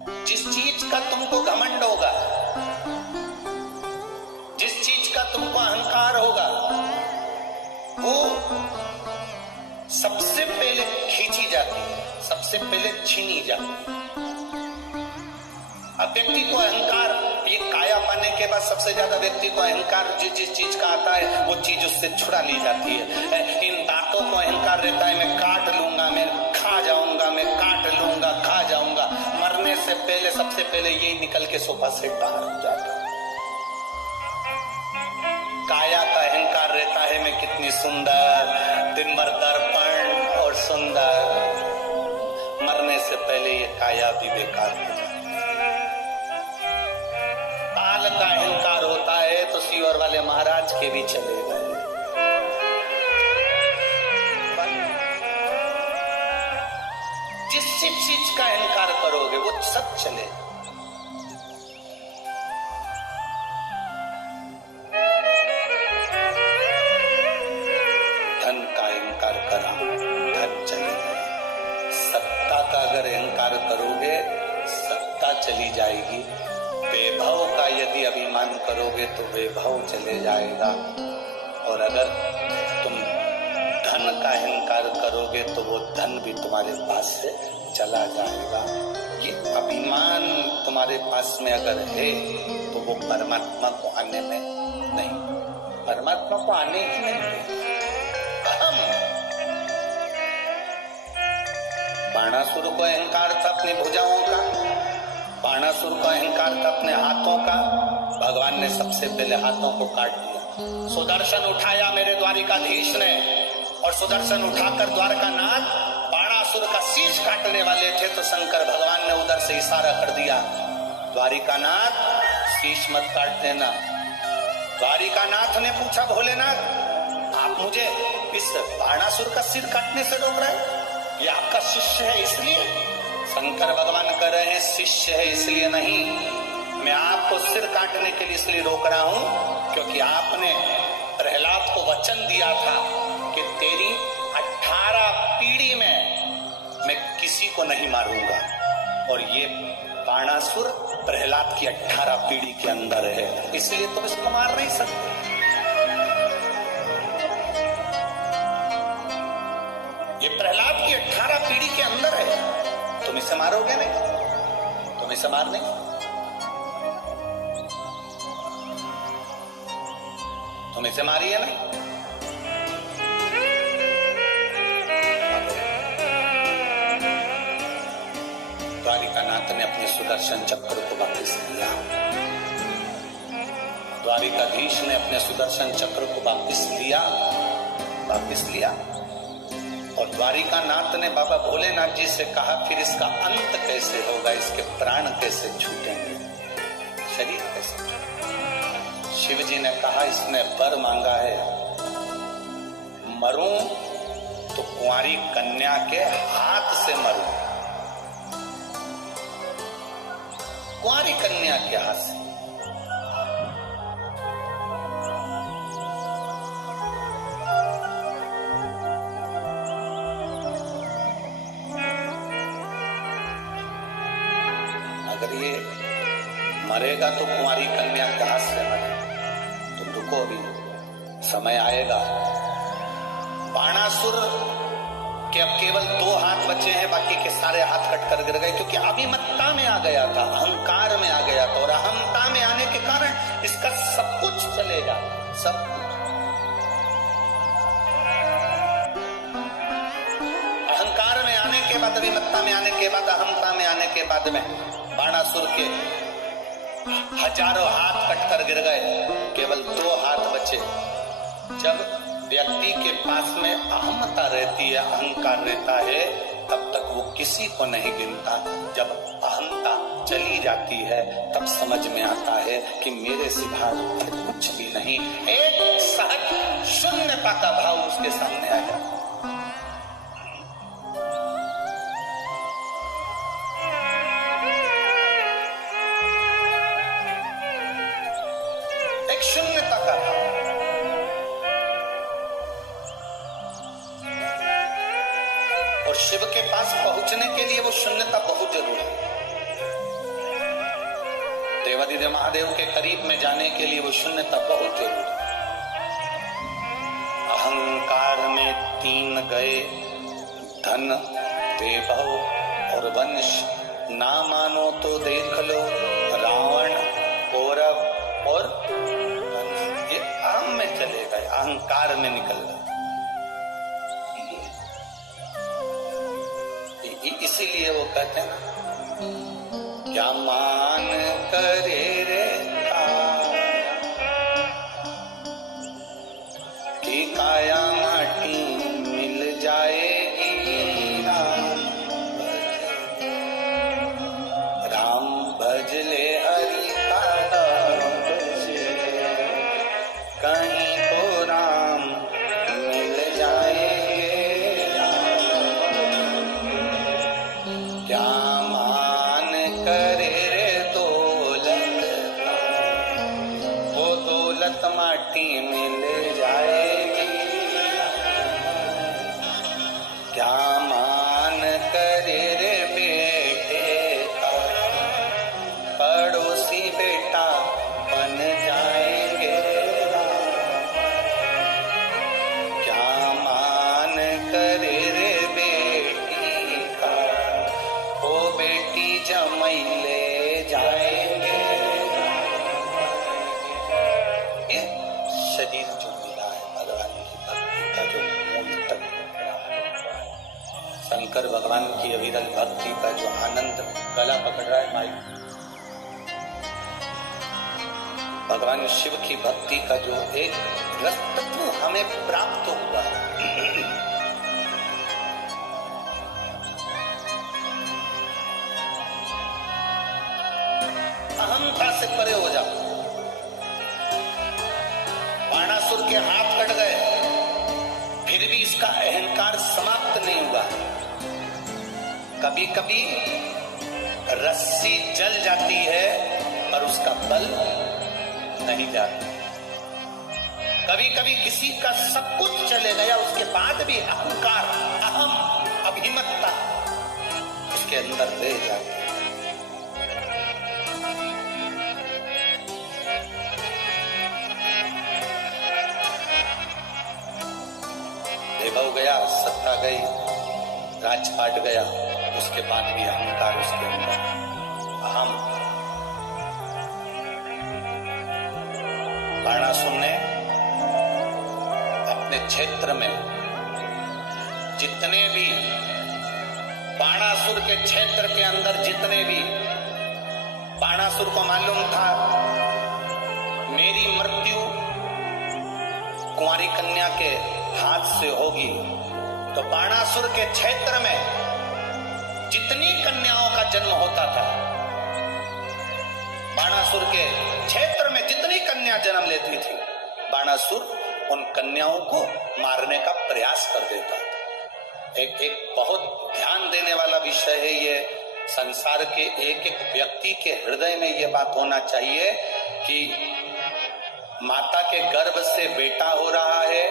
जिस चीज का तुमको घमंड होगा, जिस चीज का तुमको अहंकार होगा, वो सबसे पहले खींची जाती है, सबसे पहले छीनी जाती है। अब व्यक्ति को अहंकार, ये काया पाने के बाद सबसे ज्यादा व्यक्ति को अहंकार जो जिस चीज का आता है वो चीज उससे छुड़ा ली जाती है। इन दांतों को अहंकार रहता है, मैं काट लूंगा, मैं खा जाऊंगा, मैं काट लूंगा, खा जाऊंगा। मरने से पहले सबसे पहले यही निकल के सोफा सेट बाहर हो जाता है। काया का अहंकार रहता है, मैं कितनी सुंदर, दिन भर दर्पण और सुंदर। मरने से पहले ये काया भी बेकार हो जाती है। ताल का अहंकार होता है तो सीवर वाले महाराज के भी चले गए। जिस चीज का अहंकार करोगे वो सब चले। धन का अहंकार करा, धन चले जाए। सत्ता का अगर अहंकार करोगे सत्ता चली जाएगी। वैभव का यदि अभिमान करोगे तो वैभव चले जाएगा। और अगर तुम धन का अहंकार करोगे तो वो धन भी तुम्हारे पास से चला जाएगा। ये अभिमान तुम्हारे पास में अगर है तो वो परमात्मा को आने में नहीं, परमात्मा को आने ही नहीं है। अहम, बाणासुर को अहंकार था अपनी भुजाओं का, बाणासुर का अहंकार था अपने हाथों का। भगवान ने सबसे पहले हाथों को काट दिया। सुदर्शन उठाया मेरे द्वारिकाधीश ने, और सुदर्शन उठाकर द्वारकानाथ बाणासुर का शीश काटने वाले थे तो शंकर भगवान ने उधर से इशारा कर दिया, द्वारिकानाथ शीश मत काट देना। द्वारिकानाथ ने पूछा, भोलेनाथ आप मुझे इस बाणासुर का सिर काटने से रोक रहे हैं? ये आपका शिष्य है इसलिए? शंकर भगवान कह रहे हैं शिष्य है इसलिए नहीं, मैं आपको सिर काटने के लिए इसलिए रोक रहा हूं क्योंकि आपने प्रहलाद को वचन दिया था कि तेरी 18 पीढ़ी में मैं किसी को नहीं मारूंगा। और ये बाणासुर प्रहलाद की 18 पीढ़ी के अंदर है, इसलिए तुम इसको मार नहीं सकते। ये प्रहलाद की 18 पीढ़ी के अंदर है, तुम इसे मारोगे नहीं, तुम इसे मार नहीं। तुम इसे मारिए नहीं। द्वारिकानाथ ने अपने सुदर्शन चक्र को वापस लिया। द्वारिकाधीश ने अपने सुदर्शन चक्र को वापस लिया। और द्वारिकानाथ ने बाबा भोलेनाथ जी से कहा, फिर इसका अंत कैसे होगा, इसके प्राण कैसे छूटेंगे, शरीर कैसे छूटेंगे? शिव जी ने कहा, इसने वर मांगा है, मरूं तो कुंवारी कन्या के हाथ से मरूं, कुंवारी कन्या के हाथ से। अगर ये मरेगा तो कुंवारी कन्या के हाथ से मरे, तो रुको अभी समय आएगा। बाणासुर के अब केवल 2 हाथ बचे हैं, बाकी के सारे हाथ कटकर गिर गए क्योंकि अभिमत्ता में आ गया था, अहंकार में आ गया था। और अहंता में आने के कारण इसका सब कुछ चलेगा, सब कुछ। अहंकार में आने के बाद, अभिमत्ता में आने के बाद, अहंता में आने के बाद में बाणासुर के हजारों हाथ कटकर गिर गए, केवल 2 हाथ बचे। जब व्यक्ति के पास में अहमता रहती है, अहंकार रहता है, तब तक वो किसी को नहीं गिनता। जब अहंता चली जाती है तब समझ में आता है कि मेरे सिवा कुछ भी नहीं। एक सहज शून्यता का भाव उसके सामने आ जाता है। शून्यता का भाव। और शिव के पास पहुंचने के लिए वो शून्यता बहुत जरूरी है। देवादिदेव महादेव के करीब में जाने के लिए वो शून्यता बहुत जरूरी है। अहंकार में 3 गए, धन, वैभव और वंश। ना मानो तो देख लो रावण, कौरव और ये अहम में चले गए, अहंकार में निकल गए। इसीलिए वो कहते हैं ना, क्या मान करे रे कि काया माटी मिल जाएगी। राम भज ले हरि का, कहीं तो राम मिल जाएंगे। क्या मान करे रे दौलत, वो दौलत माटी मिल जाएगी। क्या मान करे रे बेटे का, पड़ोसी बेटा बन जाएंगे। क्या मान करे रे बेटी का, वो बेटी जमाई ले जाएंगे। ये शरीर जो मिला है भगवान की भक्ति का जो मूल तत्व है, शंकर भगवान की अविरल भक्ति का जो आनंद गला पकड़ रहा है माई, भगवान शिव की भक्ति का जो एक रस तत्व हमें प्राप्त हुआ है। अहंता से परे हो जाओ। बाणासुर के हाथ कट गए, फिर भी इसका अहंकार समाप्त नहीं हुआ। कभी कभी रस्सी जल जाती है पर उसका बल नहीं जाता। कभी कभी किसी का सब कुछ चले गया, उसके बाद भी अहंकार, अहम, अभिमतता उसके अंदर रह जाती है। वैभव गया, सत्ता गई, राजपाट गया, उसके बाद भी अहंकार उसके अंदर, अहम। बाणासुर ने अपने क्षेत्र में जितने भी, बाणासुर के क्षेत्र के अंदर जितने भी, बाणासुर को मालूम था मेरी मृत्यु कुंवारी कन्या के हाथ से होगी, तो बाणासुर के क्षेत्र में जितनी कन्याओं का जन्म होता था, बाणासुर के क्षेत्र में जितनी कन्या जन्म लेती थी, बाणासुर उन कन्याओं को मारने का प्रयास कर देता था। एक बहुत ध्यान देने वाला विषय है ये। संसार के एक एक व्यक्ति के हृदय में ये बात होना चाहिए कि माता के गर्भ से बेटा हो रहा है,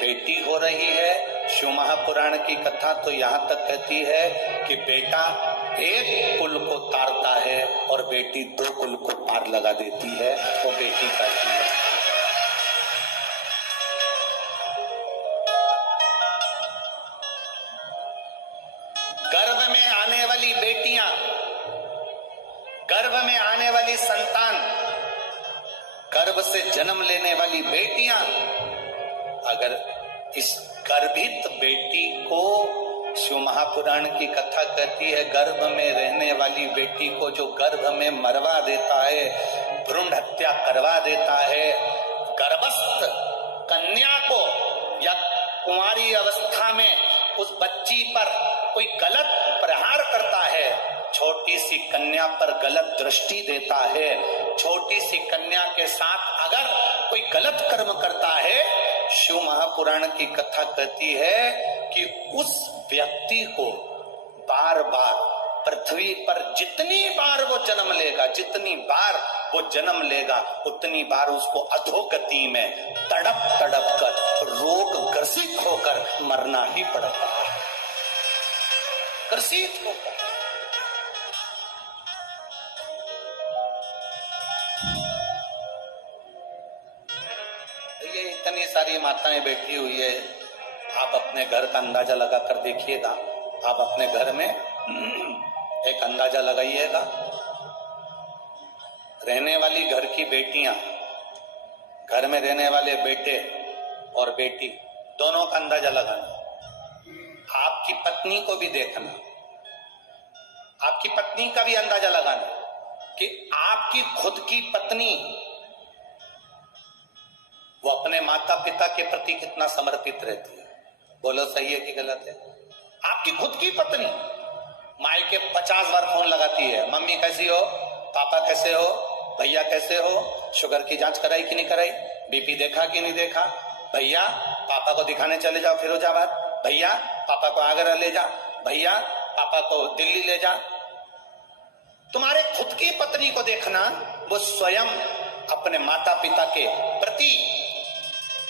बेटी हो रही है। शिव महापुराण की कथा तो यहाँ तक कहती है कि बेटा एक कुल को तारता है और बेटी 2 कुल को पार लगा देती है, वो बेटी कहती है। गर्भ में आने वाली बेटियां, गर्भ में आने वाली संतान, गर्भ से जन्म लेने वाली बेटियां, अगर इस गर्भित बेटी को, शिव महापुराण की कथा कहती है, गर्भ में रहने वाली बेटी को जो गर्भ में मरवा देता है, भ्रूण हत्या करवा देता है, गर्भस्थ कन्या को या कुंवारी अवस्था में उस बच्ची पर कोई गलत प्रहार करता है, छोटी सी कन्या पर गलत दृष्टि देता है, छोटी सी कन्या के साथ अगर कोई गलत कर्म करता है, शिव महापुराण की कथा कहती है कि उस व्यक्ति को बार बार पृथ्वी पर जितनी बार वो जन्म लेगा, जितनी बार वो जन्म लेगा, उतनी बार उसको अधोगति में तड़प तड़प कर, रोग ग्रसित होकर मरना ही पड़ता है। ग्रसित होकर इतनी सारी माताएं बैठी हुई है, आप अपने घर का अंदाजा लगा कर देखिएगा। आप अपने घर में एक अंदाजा लगाइएगा, रहने वाली घर की बेटियां, घर में रहने वाले बेटे और बेटी दोनों का अंदाजा लगाना। आपकी पत्नी को भी देखना, आपकी पत्नी का भी अंदाजा लगाना कि आपकी खुद की पत्नी वो अपने माता पिता के प्रति कितना समर्पित रहती है। बोलो सही है कि गलत है? आपकी खुद की पत्नी माई के 50 बार फोन लगाती है, मम्मी कैसी हो, पापा कैसे हो, भैया कैसे हो, शुगर की जांच कराई कि नहीं कराई, बीपी देखा कि नहीं देखा, भैया पापा को दिखाने चले जाओ फिरोजाबाद, भैया पापा को आगरा ले जा, भैया पापा को दिल्ली ले जा। तुम्हारे खुद की पत्नी को देखना, वो स्वयं अपने माता पिता के प्रति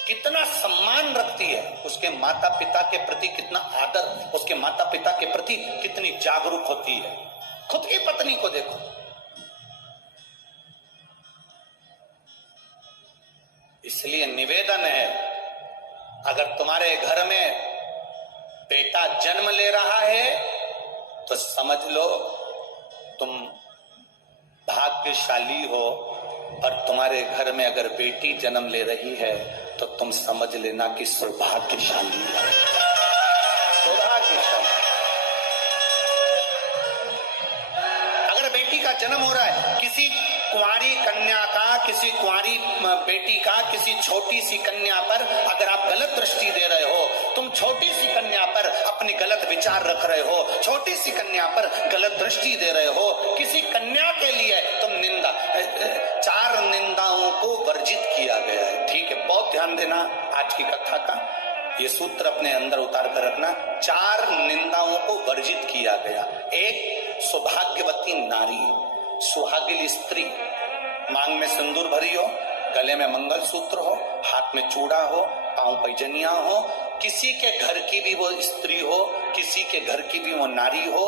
कितना सम्मान रखती है, उसके माता पिता के प्रति कितना आदर, उसके माता पिता के प्रति कितनी जागरूक होती है। खुद की पत्नी को देखो। इसलिए निवेदन है, अगर तुम्हारे घर में बेटा जन्म ले रहा है तो समझ लो तुम भाग्यशाली हो, और तुम्हारे घर में अगर बेटी जन्म ले रही है तो तुम समझ लेना कि सौभाग्यशाली है, सौभाग्यशाली। अगर बेटी का जन्म हो रहा है, किसी कुंवारी कन्या का, किसी कुंवारी बेटी का, किसी छोटी सी कन्या पर अगर आप गलत दृष्टि दे रहे हो, तुम छोटी सी कन्या पर अपनी गलत विचार रख रहे हो, छोटी सी कन्या पर गलत दृष्टि दे रहे हो, किसी कन्या के लिए तुम निंदा, 4 निंदाओं को वर्जित किया गया है। ठीक है, बहुत ध्यान देना आज की कथा का, ये सूत्र अपने अंदर उतार कर रखना। 4 निंदाओं को वर्जित किया गया। एक, सौभाग्यवती नारी, सुहागिन स्त्री, मांग में सिंदूर भरी हो, गले में मंगलसूत्र हो, हाथ में चूड़ा हो, पांव पैजनियां हो, किसी के घर की भी वो स्त्री हो, किसी के घर की भी वो नारी हो,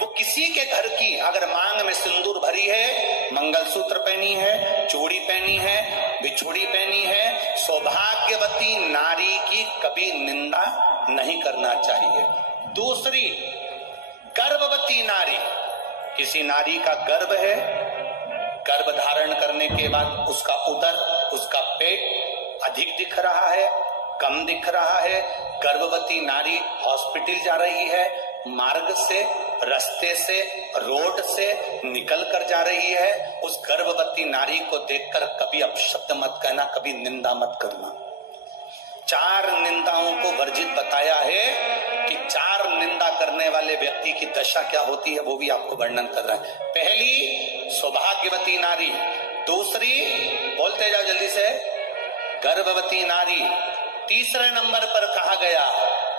वो किसी के घर की अगर मांग में सिंदूर भरी है, मंगलसूत्र पहनी है, चूड़ी पहनी है, बिछुड़ी पहनी है, सौभाग्यवती नारी की कभी निंदा नहीं करना चाहिए। दूसरी, गर्भवती नारी, किसी नारी का गर्भ है, गर्भ धारण करने के बाद उसका उदर, उसका पेट अधिक दिख रहा है, कम दिख रहा है, गर्भवती नारी हॉस्पिटल जा रही है, मार्ग से, रास्ते से, रोड से निकल कर जा रही है, उस गर्भवती नारी को देखकर कभी अपशब्द मत कहना, कभी निंदा मत करना। 4 निंदाओं को वर्जित बताया है कि 4 निंदा करने वाले व्यक्ति की दशा क्या होती है, वो भी आपको वर्णन कर रहा है। पहली, सौभाग्यवती नारी। दूसरी, बोलते जाओ जल्दी से, गर्भवती नारी। तीसरे नंबर पर कहा गया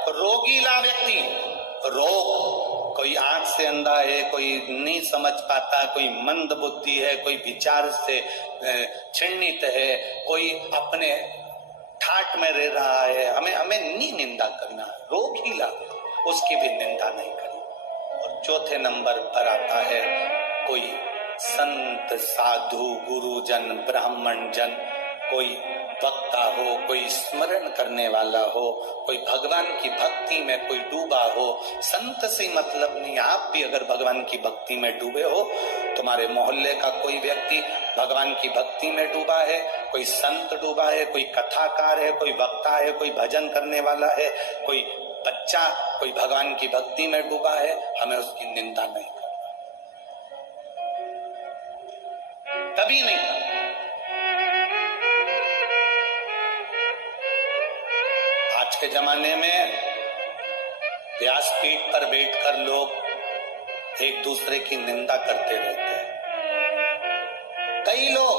रोगीला व्यक्ति। रोग, कोई आंख से अंधा है, कोई नहीं समझ पाता, कोई मंद बुद्धि है, कोई विचार से छिन्नित है, कोई अपने ठाट में रह रहा है, हमें नहीं निंदा करना, रोगीला, उसकी भी निंदा नहीं करनी। और चौथे नंबर पर आता है कोई संत, साधु, गुरुजन, ब्राह्मण जन, कोई वक्ता हो, कोई स्मरण करने वाला हो, कोई भगवान की भक्ति में कोई डूबा हो। संत से मतलब नहीं, आप भी अगर भगवान की भक्ति में डूबे हो, तुम्हारे मोहल्ले का कोई व्यक्ति भगवान की भक्ति में डूबा है, कोई संत डूबा है, कोई कथाकार है, कोई वक्ता है, कोई भजन करने वाला है, कोई बच्चा कोई भगवान की भक्ति में डूबा है, हमें उसकी निंदा नहीं करनी, कभी नहीं करना। आज के जमाने में व्यासपीठ पर बैठकर लोग एक दूसरे की निंदा करते रहते हैं, कई लोग,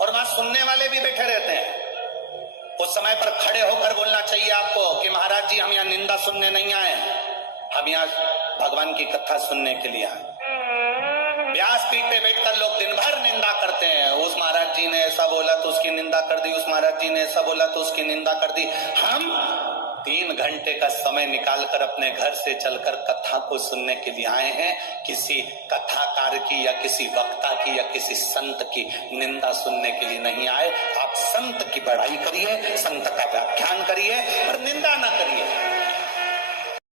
और वहां सुनने वाले भी बैठे रहते हैं। उस समय पर खड़े होकर बोलना चाहिए आपको कि महाराज जी, हम यहाँ निंदा सुनने नहीं आए, हम यहाँ भगवान की कथा सुनने के लिए आए। व्यासपीठ पे बैठकर लोग दिन भर निंदा करते हैं, उस महाराज जी ने ऐसा बोला तो उसकी निंदा कर दी, उस महाराज जी ने ऐसा बोला तो उसकी निंदा कर दी। हम 3 घंटे का समय निकालकर अपने घर से चलकर कथा को सुनने के लिए आए हैं, किसी कथाकार की या किसी वक्ता की या किसी संत की निंदा सुनने के लिए नहीं आए। आप संत की पढ़ाई करिए, संत का व्याख्यान करिए,